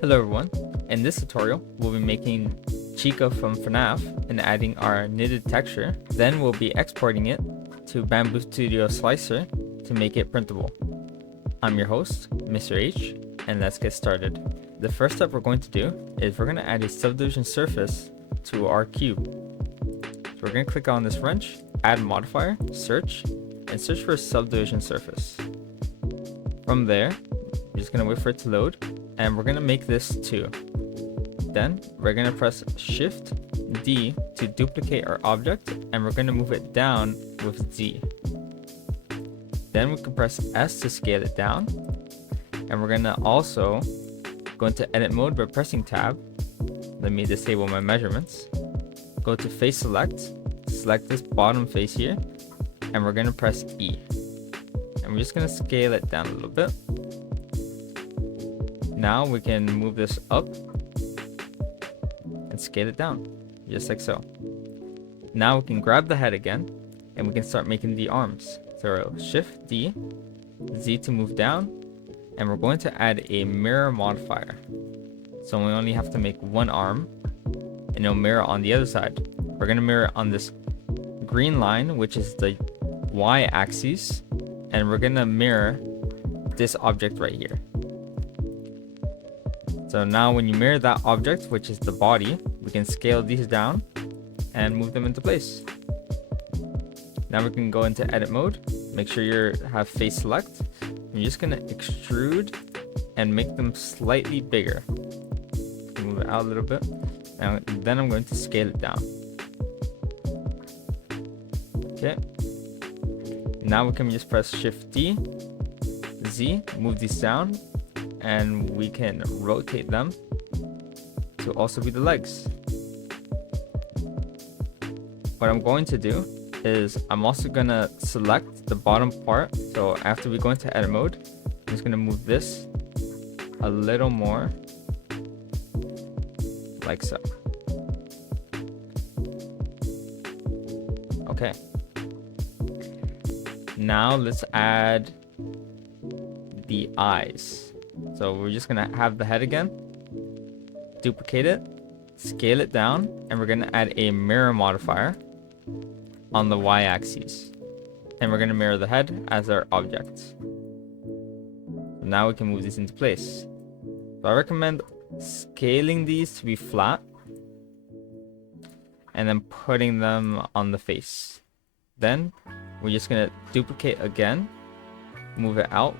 Hello everyone, in this tutorial we'll be making Chica from fnaf and adding our knitted texture. Then we'll be exporting it to Bambu Studio Slicer to make it printable. I'm your host, Mr. H, and let's get started. The first step we're going to do is we're going to add a subdivision surface to our cube. So we're going to click on this wrench, add modifier, search, and search for a subdivision surface. From there, we're just going to wait for it to load. And we're gonna make this 2. Then we're gonna press Shift D to duplicate our object, and we're gonna move it down with Z. Then we can press S to scale it down, and we're gonna also go into edit mode by pressing tab. Let me disable my measurements. Go to face select this bottom face here, and we're gonna press E. And we're just gonna scale it down a little bit. Now we can move this up and scale it down, just like so. Now we can grab the head again, and we can start making the arms. So Shift D, Z to move down, and we're going to add a mirror modifier. So we only have to make one arm, and it'll mirror on the other side. We're gonna mirror on this green line, which is the Y axis, and we're gonna mirror this object right here. So now when you mirror that object, which is the body, we can scale these down and move them into place. Now we can go into edit mode, make sure you have face select. You're just gonna extrude and make them slightly bigger. Move it out a little bit. And then I'm going to scale it down. Okay. Now we can just press Shift D, Z, move these down, and we can rotate them to also be the legs. What I'm going to do is I'm also gonna select the bottom part. So after we go into edit mode, I'm just gonna move this a little more, like so. Okay. Now let's add the eyes. So we're just gonna have the head again, duplicate it, scale it down, and we're gonna add a mirror modifier on the Y axis. And we're gonna mirror the head as our object. Now we can move these into place. So I recommend scaling these to be flat and then putting them on the face. Then we're just gonna duplicate again, move it out,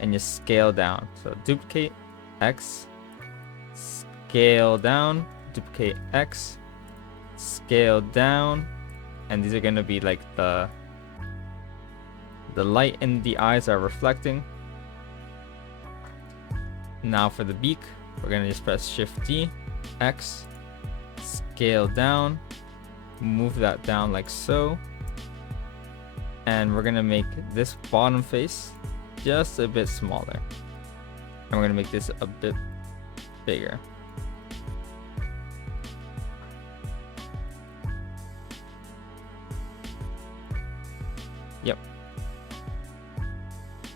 and just scale down. So duplicate X, scale down, duplicate X, scale down, and these are going to be like the light in the eyes are reflecting. Now for the beak, we're going to just press Shift D, X, scale down, move that down like so, and we're going to make this bottom face just a bit smaller, and we're gonna make this a bit bigger. Yep.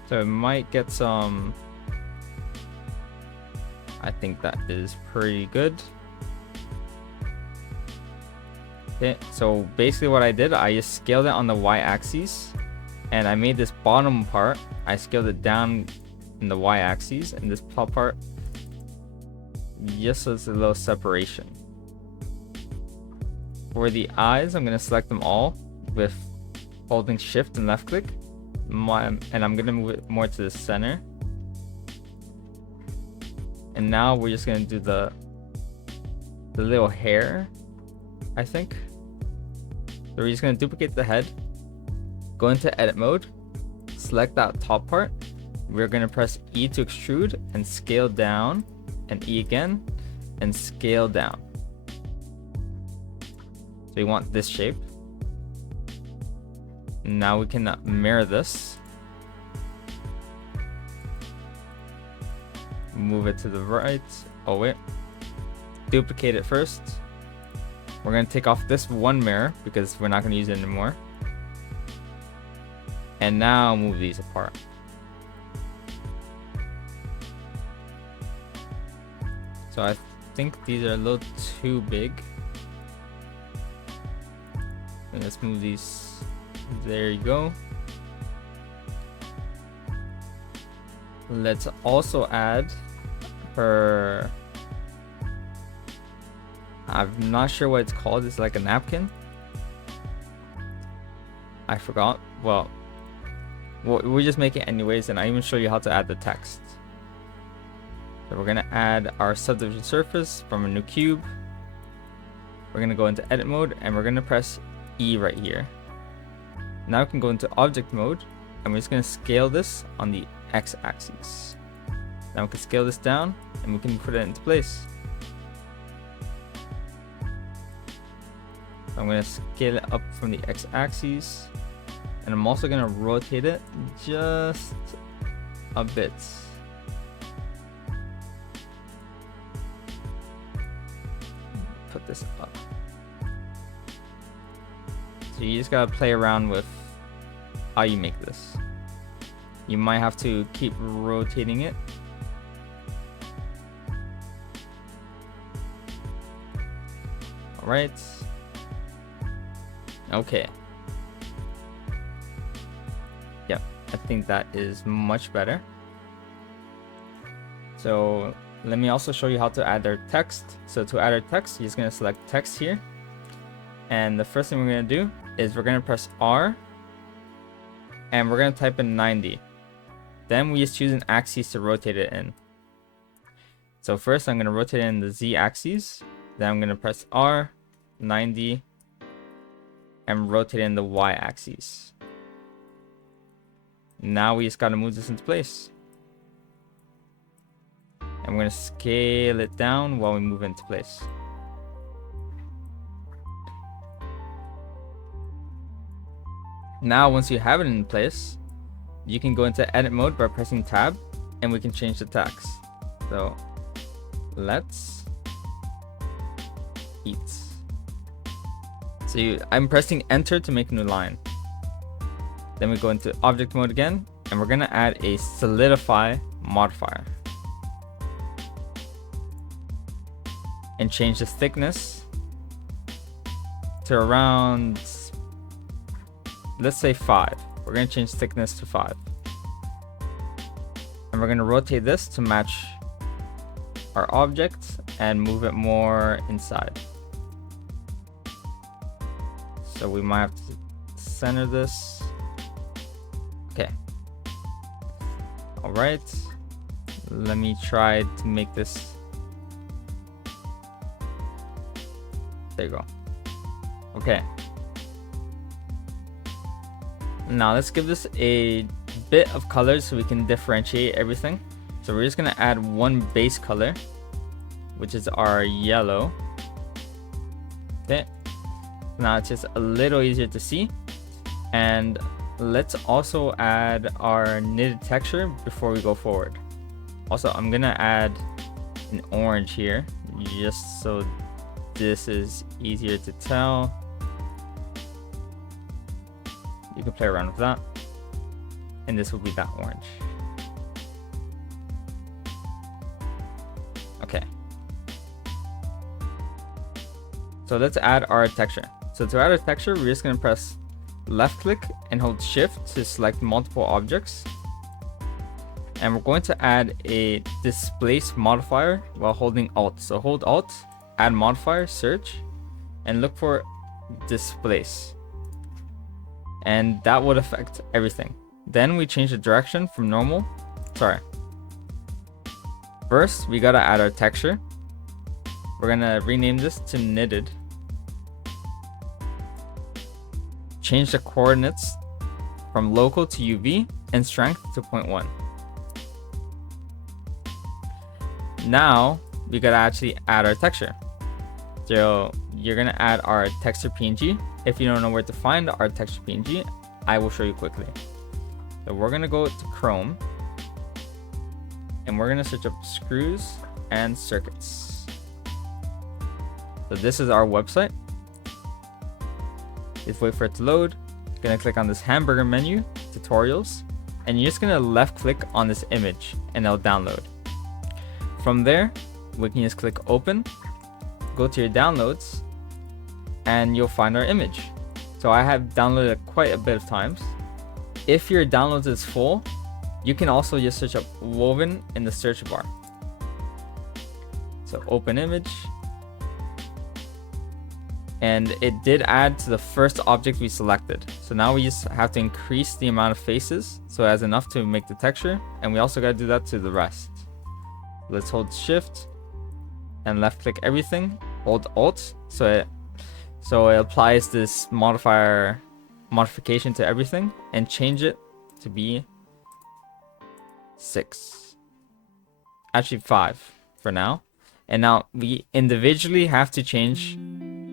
So it might get some. I think that is pretty good. Okay, so basically what I did, I just scaled it on the Y axis, and I made this bottom part, I scaled it down in the Y axis, and this top part, just so it's a little separation. For the eyes, I'm going to select them all with holding Shift and left click, and I'm going to move it more to the center. And now we're just going to do the little hair, I think. So we're just going to duplicate the head, go into edit mode, select that top part. We're going to press E to extrude and scale down, and E again and scale down. So we want this shape. Now we can mirror this, move it to the right. Oh wait, duplicate it first. We're going to take off this one mirror because we're not going to use it anymore. And now move these apart. So I think these are a little too big. And let's move these. There you go. Let's also add her. I'm not sure what it's called. It's like a napkin. I forgot. Well, we just make it anyways, and I even show you how to add the text. So we're gonna add our subdivision surface from a new cube. We're gonna go into edit mode, and we're gonna press E right here. Now we can go into object mode, and we're just gonna scale this on the x-axis. Now we can scale this down, and we can put it into place. So I'm gonna scale it up from the x-axis, and I'm also gonna rotate it just a bit. Put this up. So you just gotta play around with how you make this. You might have to keep rotating it. All right. Okay. Yep, I think that is much better. So let me also show you how to add our text. So to add our text, you're just gonna select text here. And the first thing we're gonna do is we're gonna press R, and we're gonna type in 90. Then we just choose an axis to rotate it in. So first I'm gonna rotate it in the Z axis. Then I'm gonna press R, 90, and rotate it in the Y axis. Now we just gotta move this into place. And we're gonna scale it down while we move into place. Now once you have it in place, you can go into edit mode by pressing tab, and we can change the text. So let's eat. So I'm pressing enter to make a new line. Then we go into object mode again, and we're gonna add a solidify modifier. And change the thickness to around, let's say 5. We're gonna change thickness to 5. And we're gonna rotate this to match our object and move it more inside. So we might have to center this. Okay. All right. Let me try to make this. There you go. Okay. Now let's give this a bit of color so we can differentiate everything. So we're just gonna add one base color, which is our yellow. Okay. Now it's just a little easier to see. And let's also add our knitted texture before we go forward. Also, I'm gonna add an orange here just so this is easier to tell. You can play around with that. And this will be that orange. Okay. So let's add our texture. So to add a texture, we're just gonna press left click and hold shift to select multiple objects. And we're going to add a displace modifier while holding alt. So hold alt, add modifier, search, and look for displace. And that would affect everything. Then we change the direction from normal. First, we gotta add our texture. We're gonna rename this to knitted. Change the coordinates from local to UV and strength to 0.1. Now we gotta actually add our texture. So you're gonna add our texture PNG. If you don't know where to find our texture PNG, I will show you quickly. So we're gonna go to Chrome, and we're gonna search up screws and circuits. So this is our website. Just wait for it to load. You're gonna click on this hamburger menu, tutorials, and you're just gonna left click on this image and it'll download. From there, we can just click open, go to your downloads, and you'll find our image. So I have downloaded it quite a bit of times. If your downloads is full, you can also just search up woven in the search bar. So open image, and it did add to the first object we selected. So now we just have to increase the amount of faces so it has enough to make the texture, and we also got to do that to the rest. Let's hold shift and left click everything, hold alt, so it applies this modification to everything, and change it to be 6, actually 5 for now. And now we individually have to change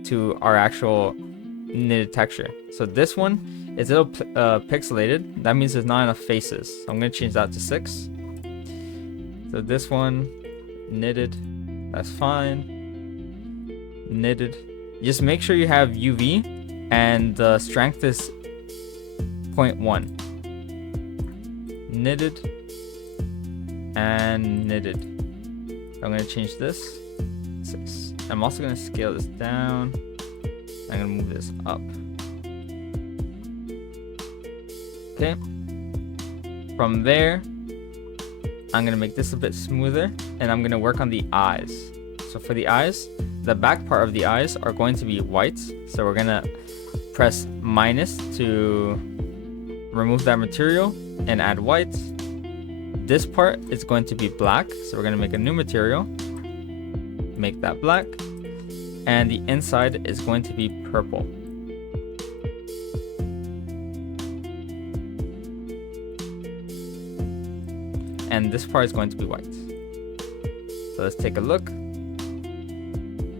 to our actual knitted texture. So this one is a little pixelated. That means there's not enough faces. So I'm going to change that to 6. So this one, knitted, that's fine. Knitted. Just make sure you have UV and the strength is 0.1. Knitted and knitted. So I'm going to change this 6. I'm also going to scale this down. I'm going to move this up. Okay. From there, I'm going to make this a bit smoother, and I'm going to work on the eyes. So for the eyes, the back part of the eyes are going to be white. So we're going to press minus to remove that material and add white. This part is going to be black. So we're going to make a new material, make that black. And the inside is going to be purple. And this part is going to be white. So let's take a look.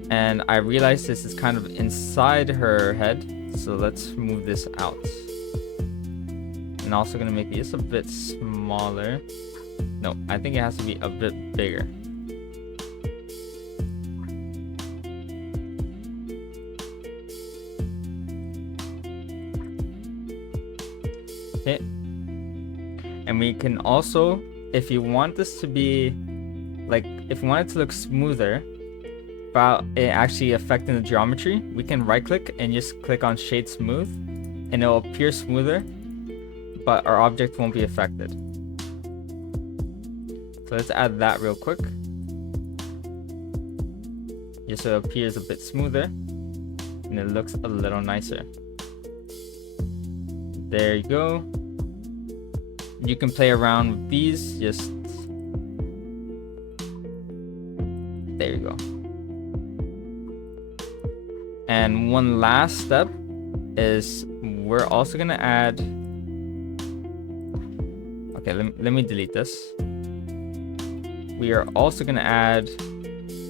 And I realize this is kind of inside her head. So let's move this out. And also gonna make it just a bit smaller. No, I think it has to be a bit bigger. Okay. And we can also, if you want this to be like, if you want it to look smoother without it actually affecting the geometry, we can right click and just click on shade smooth, and it'll appear smoother, but our object won't be affected. So let's add that real quick, just so it appears a bit smoother and it looks a little nicer. There you go. You can play around with these, just there you go. And one last step is we're also gonna add, okay, let me delete this. We are also gonna add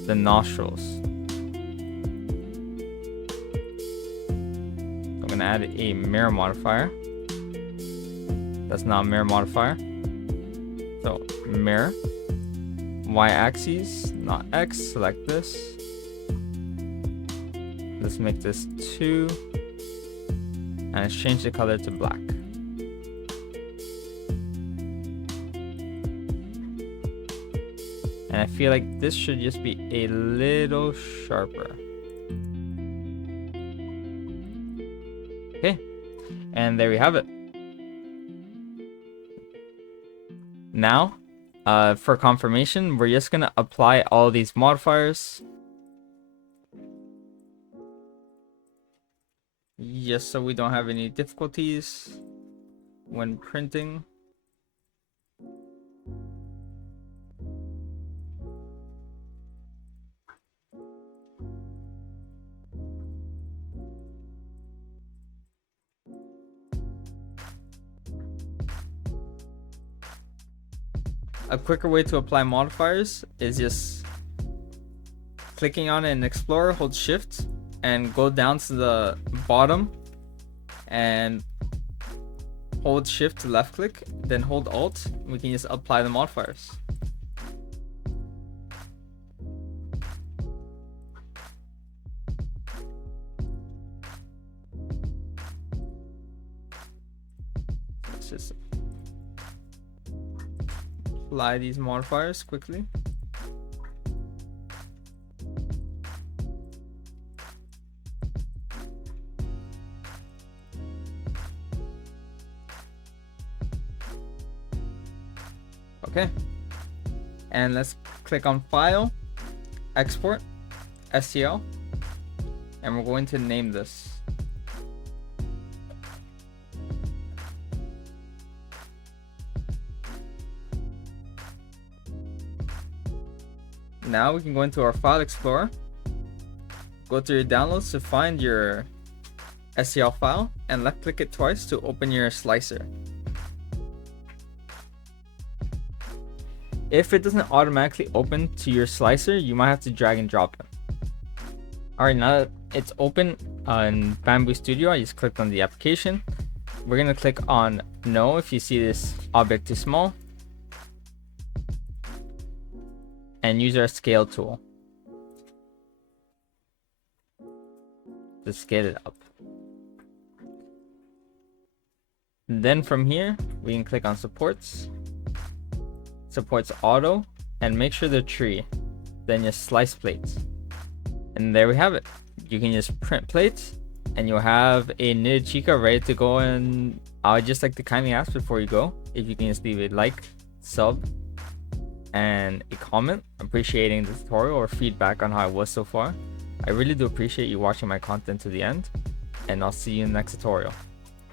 the nostrils. I'm gonna add a mirror modifier. That's not a mirror modifier. So mirror, y-axis, not x, select this. Let's make this 2, and let's change the color to black. And I feel like this should just be a little sharper. Okay, and there we have it. Now, for confirmation, we're just gonna apply all these modifiers. Just so we don't have any difficulties when printing. A quicker way to apply modifiers is just clicking on it in Explorer, hold shift and go down to the bottom and hold shift to left click, then hold alt. We can just apply the modifiers. Let's just apply these modifiers quickly. Okay. And let's click on File, Export, STL, and we're going to name this. Now we can go into our File Explorer, go to your downloads to find your STL file, and left click it twice to open your slicer. If it doesn't automatically open to your slicer, you might have to drag and drop it. Alright, now that it's open in Bambu Studio, I just clicked on the application. We're going to click on No if you see this object too small, and use our scale tool to scale it up. And then from here, we can click on Supports, Supports Auto, and make sure they're tree. Then just slice plates. And there we have it. You can just print plates, and you'll have a knitted Chica ready to go. And I would just like to kindly ask before you go, if you can just leave a like, sub, and a comment appreciating the tutorial or feedback on how it was so far. I really do appreciate you watching my content to the end, and I'll see you in the next tutorial.